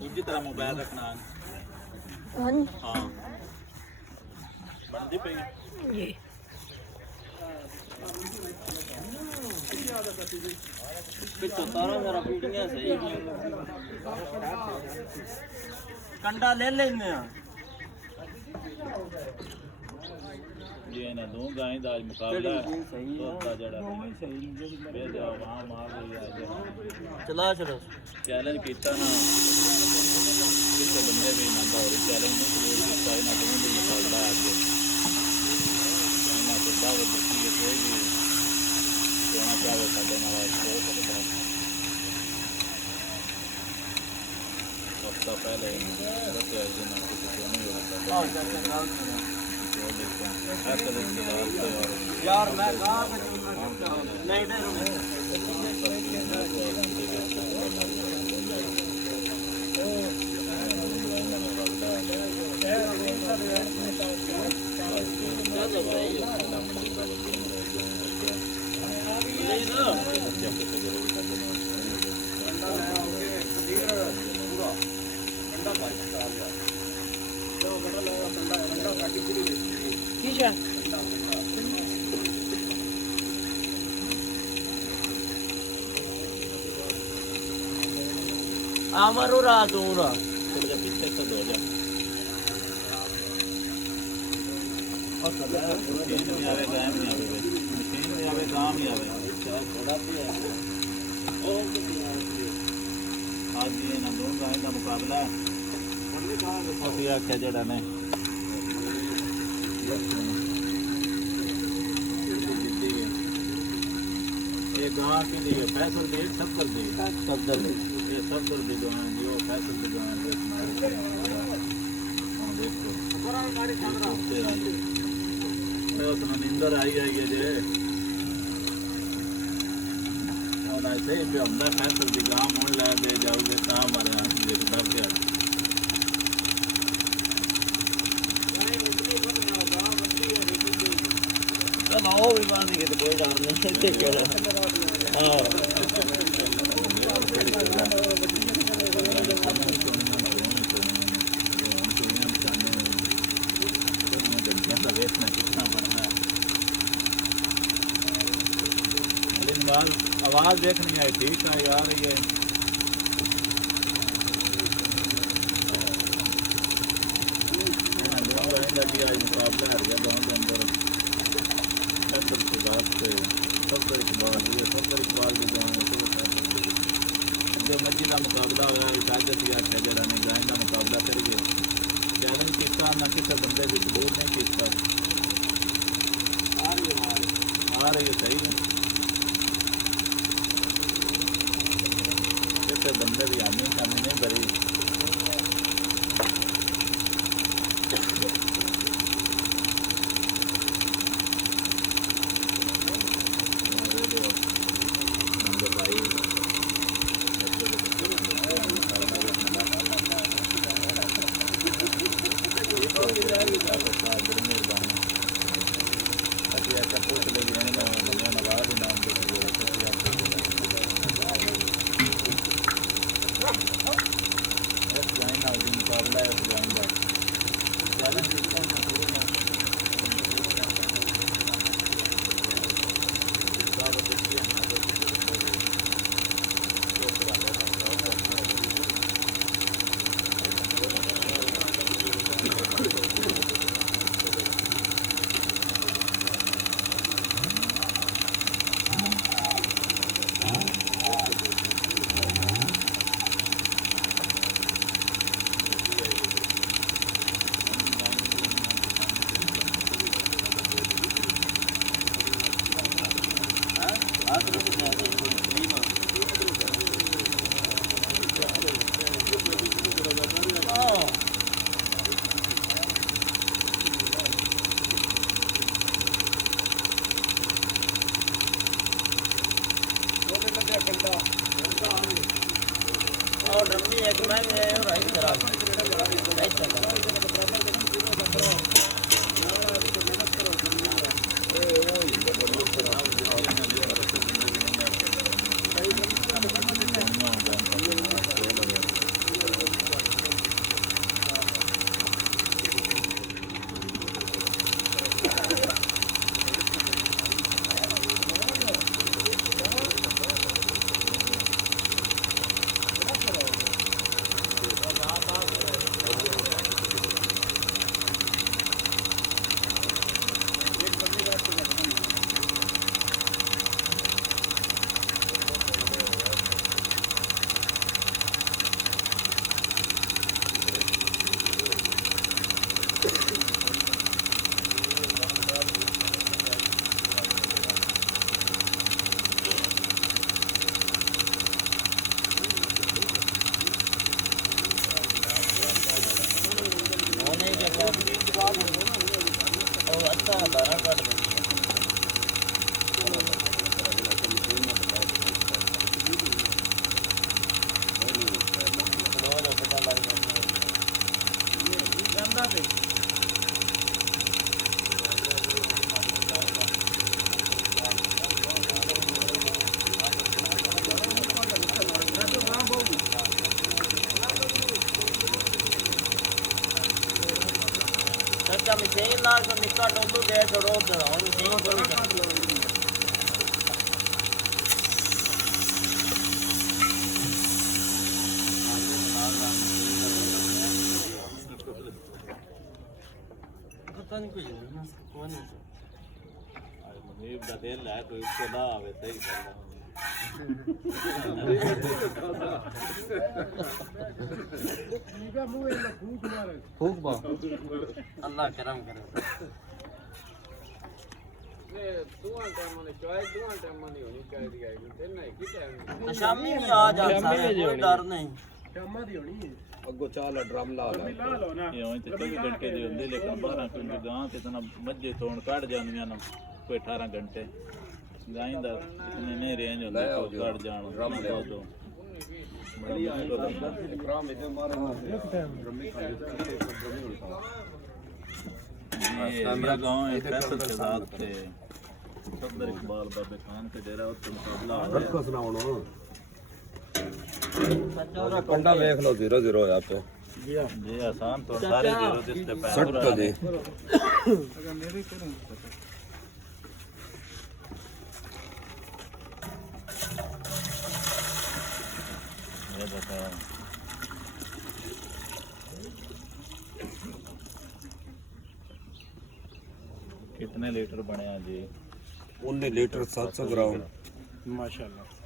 ਦੂਜੀ ਤਰ੍ਹਾਂ ਮੋਬਾਈਲ ਰੱਖਣਾ ਹਾਂ ਬਣਦੀ ਪਈ ਜੀ ਪਿੱਛੋਂ ਤਾਰਾਂ ਮੇਰਾ ਪੀੜੀਆਂ ਸਹੀ ਕੰਡਾ ਲੈ ਲੈਨੇ ਆ ਜੀ ਇਹਨਾਂ ਦੋ ਗਾਂ ਦਾ ਅੱਜ ਮੁਕਾਬਲਾ ਹੈ ਤੋਤਾ ਜਿਹੜਾ ਫੇਰ ਜਾ ਵਾਹ ਮਾਰ ਗਈ ਅੱਜ ਚਲਾ ਚਲੋ ਚੈਲੰਜ ਕੀਤਾ ਨਾ ਕਿਸੇ ਬੰਦੇ ਵੀ ਮੰਨਦਾ ਹੋਰ ਚੈਲੰਜ ਨੂੰ ਕਬੂਲ ਕੀਤਾ ਇਹਨਾਂ ਦੋਵਾਂ ਦਾ ਮੁਕਾਬਲਾ ਅੱਜ ਇਹਨਾਂ ਤੋਂ ਬਾਅਦ ਦਿੱਤੀ ਹੈ ਕੋਈ ਵੀ ਸੋਨਾ ਚਾਹੇ ਸਾਡੇ ਨਾਲ ਕੋਈ ਸਕਦਾ ਹਫਤਾ ਪਹਿਲੇ ਰੱਖਿਆ ਜੀ ਨਾ ਕਿਸੇ ਨੂੰ ਨਹੀਂ ਹੋता यार मैं नहीं Kisha Amaru Radura थोड़ा पीछे से दो जा और चला मशीन में आवे गायब नहीं आवे मशीन में आवे गांव नहीं आवे थोड़ा भी है आज ये ना दो गाय का मुकाबला है ਅਸੀਂ ਆਖਿਆ ਜਿਹੜਾ ਨੇ ਇਹ ਗਾਂ ਕੀ ਦੀ ਫੈਸਲ ਦੇ ਸਭ ਕਰ ਦੇ ਇਹ ਸਭ ਕਰ ਦੇ ਗਾਂ ਜੀ ਉਹ ਫੈਸਲ ਦੇ ਗਾਂ ਦੇ ਹਾਂ ਦੇਖੋ ਬੜਾ ਗਾੜੀ ਚੱਲ ਰਹਾ ਹੈ ਉਹ ਤਾਂ ਨਿੰਦਰ ਆਈ ਹੈ ਜੇ ਉਹ ऐसे भी हमने फैसल दी गां मोड़ ला दे जाओगे ता हमारे देखता क्या ਨਾ ਉਹ ਵੀ ਬੰਦ ਕੀਤੇ ਕੋਈ ਗੱਲ ਨਹੀਂ ਤੇ ਕਿਹੜਾ ਹਾਂ आवाज देखनी है ठीक है यार ये आज मुकाबला है दोनों के अंदर सफर इकबाल की जो मर्जी का मुकाबला होया इजाजत या जरा ने गाय का मुकाबला करिए चैलेंज किया ना किसी बंदे भी बोल नहीं किया आ रही है सही है किसी बंदे भी आनी कमी नहीं करी ਜਾਂ ਮਸ਼ੀਨ ਨਾਲ ਕੋ ਨਿੱਕਾ ਡੋਲੂ ਦੇ ਛੜੋ ਤੇ ਹੁਣ ਮਸ਼ੀਨ ਤੋਂ ਪਤਾ ਨਹੀਂ ਕੋਈ ਨਾ ਕੋਈ ਨਹੀਂ ਮਨੀਬ ਦਾ ਦਿਲ ਹੈ ਕੋਈ ਕੋਲਾ ਆਵੇ ਸਹੀ ਕਰਦਾ फूक बा अल्लाह करम करे शामी भी आ जा कोई डर नहीं ਅੱਗੋਂ ਚਾਹ ਲਾ ਡਰਮ ਲਾ ਲਾ ਇਹ ਹੋਈ ਤੇ 24 ਘੰਟੇ ਦੀ ਹੁੰਦੀ ਲੇਕਿਨ 12 ਕਿਲੋ ਗਾਂ ਤੇ ਤਾਂ ਮੱਝੇ ਤੋਣ ਕੱਢ ਜਾਂਦੀਆਂ ਨੇ ਕੋਈ 18 ਘੰਟੇ ਗਾਂ ਦਾ ਇਤਨੇ ਨਹੀਂ ਰੇਂਜ ਹੁੰਦਾ ਕੋਈ ਕੱਢ ਜਾਣ ਡਰਮ ਲੈ ਦੋ ਇਕਰਾਮ ਇਹਦੇ ਮਾਰੇ ਇੱਕ ਟਾਈਮ ਡਰਮੀ ਖਾ मेरा गांव है फैसल के साथ थे सदर इकबाल बाबे खान के डेरा उत्ते मुकाबला ਰੱਖੋ ਸੁਣਾਉਣ ਕੰਡਾ ਵੇਖ ਲਓ 0-0 ਹੋਇਆ ਪਿਆ जी आसान तो सारे जीरो जिससे ਸੱਟ पैर ਜੀ ये बता कितने लीटर बने हैं जी 19 ਲੀਟਰ 700 ਗ੍ਰਾਮ माशाल्लाह